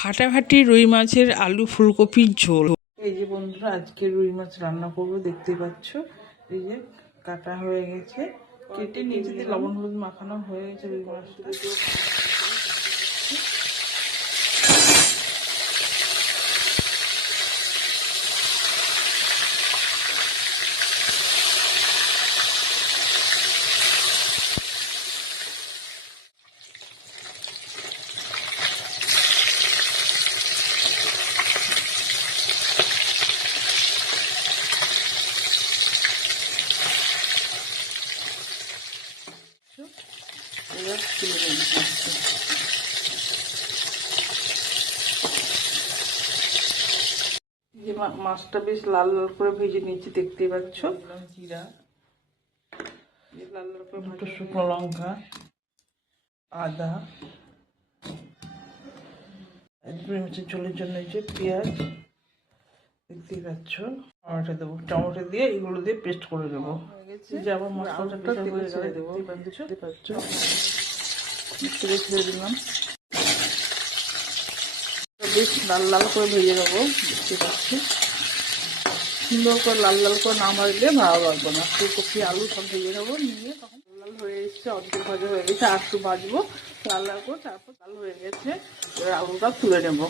ফাটাফাটি রুই মাছের আলু ফুলকপির ঝোল। এই যে বন্ধুরা, আজকে রুই মাছ রান্না করব দেখতে পাচ্ছ। এই যে কাটা হয়ে গেছে। কেটে নিজেদের লবণ হলুদ মাখানো হয়ে গেছে রুই মাছটা। এবার তুলে দেবো। যে মাছটা বেশ লাল লাল করে ভেজে নিয়েছি দেখতেই পাচ্ছ। জিরা লাল লাল করে দুটো শুকনো লঙ্কা আদা মাছের ঝোলের জন্য যে পেঁয়াজ দেখতেই পাচ্ছ। টমেটো দেবো। টমেটো দিয়ে এগুলো দিয়ে পেস্ট করে দেবো দেবো দেখতে পাচ্ছ ছেড়ে দিলাম বেশ লাল লাল করে ভেজে দেবো দেখতে পাচ্ছি সুন্দর করে লাল লাল করে না মারলে ভালো লাগবে না ফুলকপি আলু সব ভেজে দেবো নিয়ে তখন লাল লাল হয়ে এসছে অর্ধেক ভাজা হয়ে গেছে আর একটু ভাজবো লাল লাল করে তারপর লাল হয়ে গেছে এবার আলুটা তুলে নেব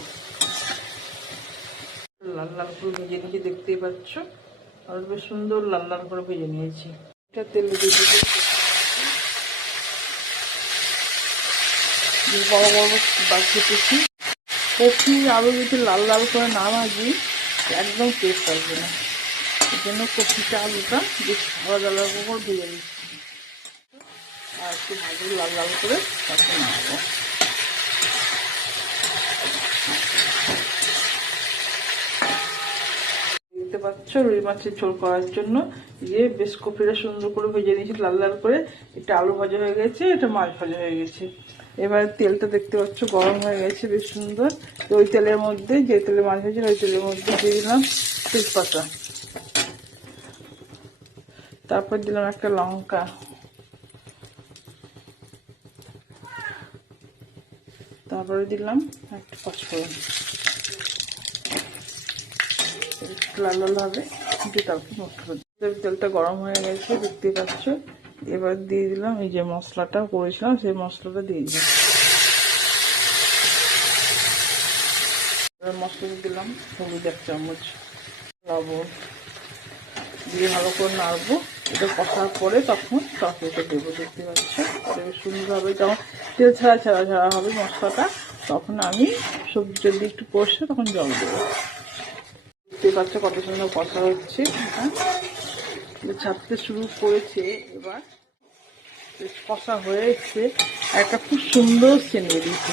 লাল লাল করে ভেজে নিয়েছি দেখতেই পাচ্ছ। আর বেশ সুন্দর লাল লাল করে ভেজে নিয়েছি। এটা তেলে দিয়ে দিতে বড় বড় বাদ কপি আলু যদি লাল লাল করে না ভাজি, একদম টেস্ট আসবে না। এই জন্য কপিটা আলুটা বেশ আলাদা আলাদা করে ভেজে দিচ্ছি আর একটু ভাজি লাল লাল করে তারপর নামাবো। পাচ্ছ রুই মাছের ঝোল করার জন্য যে বেশ কপিটা সুন্দর করে ভেজে নিয়েছি, লাল লাল করে। এটা আলু ভাজা হয়ে গেছে, এটা মাছ ভাজা হয়ে গেছে। এবার তেলটা দেখতে পাচ্ছ, গরম হয়ে গেছে, বেশ সুন্দর। তো ওই তেলের মধ্যে, যে তেলে মাছ ভেজে ওই তেলের মধ্যে দিয়ে দিলাম তেজপাতা। তারপর দিলাম একটা লঙ্কা। তারপরে দিলাম একটা পাঁচফোড়ন একটু লাল লাল হবে। দিয়ে তারপর মশলা দিই। তেলটা গরম হয়ে গেছে, দেখতে পাচ্ছ। এবার দিয়ে দিলাম এই যে মশলাটা করেছিলাম, সেই মশলাটা দিয়ে দিলাম। এবার মশলা দিলাম, হলুদ এক চামচ, লবণ। দিয়ে ভালো করে নাড়বো। এটা কষার পরে তখন তরকারিটা দেবো, দেখতে পাচ্ছ। সুন্দরভাবে যখন তেল ছাড়া ছাড়া ছাড়া হবে মশলাটা, তখন আমি সবজি যদি একটু কষে তখন জল দেবো। দেখতে পাচ্ছ কত সুন্দর কষা হচ্ছে। ছাড়তে শুরু করেছে এবার। কষা হয়ে এসছে একটা খুব সুন্দর সেন বেরিয়েছে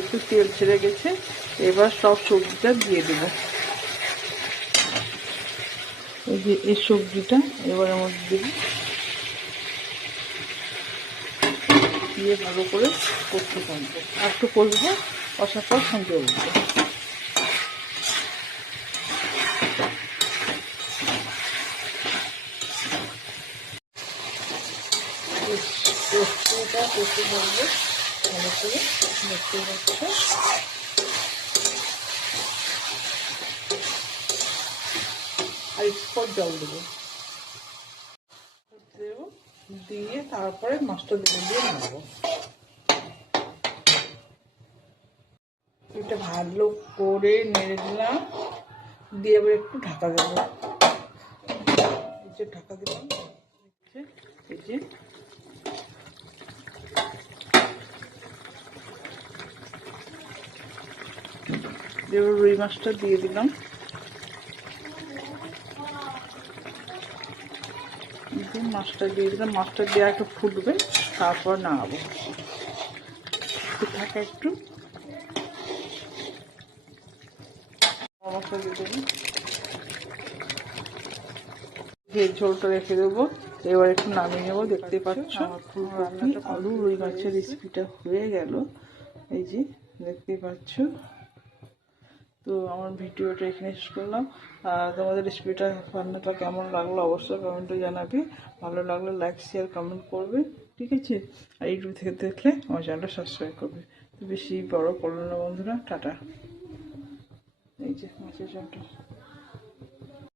একটু তেল ছেড়ে গেছে। এবার সব সবজিটা দিয়ে দেবো। এই যে এই সবজিটা এবার মধ্যে দেবো। দিয়ে ভালো করে করতে পারব আর একটু কষবো। পর সঙ্গে উঠবো পোস্তটা পাচ্ছ। আর একটু জল দেবো। দিয়ে তারপরে মাছটা দেবো দিয়ে নামাবো। এটা ভালো করে নেড়ে দিলাম। দিয়ে এবার একটু ঢাকা দেবো। ঢাকা দিলাম। এবার রুই মাছটা দিয়ে দিলাম। মাছটা দিয়ে দিলাম। মাছটা দিয়ে একটু ফুটবে, তারপর একটু থাকা একটু। মশলা দিয়ে দেবো ঝোলটা রেখে দেবো এবার একটু নামিয়ে নেব দেখতে পাচ্ছ? আমার ফুলকপি আলু রুই মাছের রেসিপিটা হয়ে গেল। এই যে দেখতে পাচ্ছ? তো আমার ভিডিওটা এখানে শেষ করলাম। আর তোমাদের রেসিপিটা রান্নাটা কেমন লাগল অবশ্যই কমেন্টে জানাবে। ভালো লাগলে লাইক শেয়ার কমেন্ট করবে ঠিক আছে? আর ইউটিউব থেকে দেখলে আমার চ্যানেলটা সাবস্ক্রাইব করবে। তো বেশি বড় করল না বন্ধুরা টাটা। এই যে মাছের ঝোলটা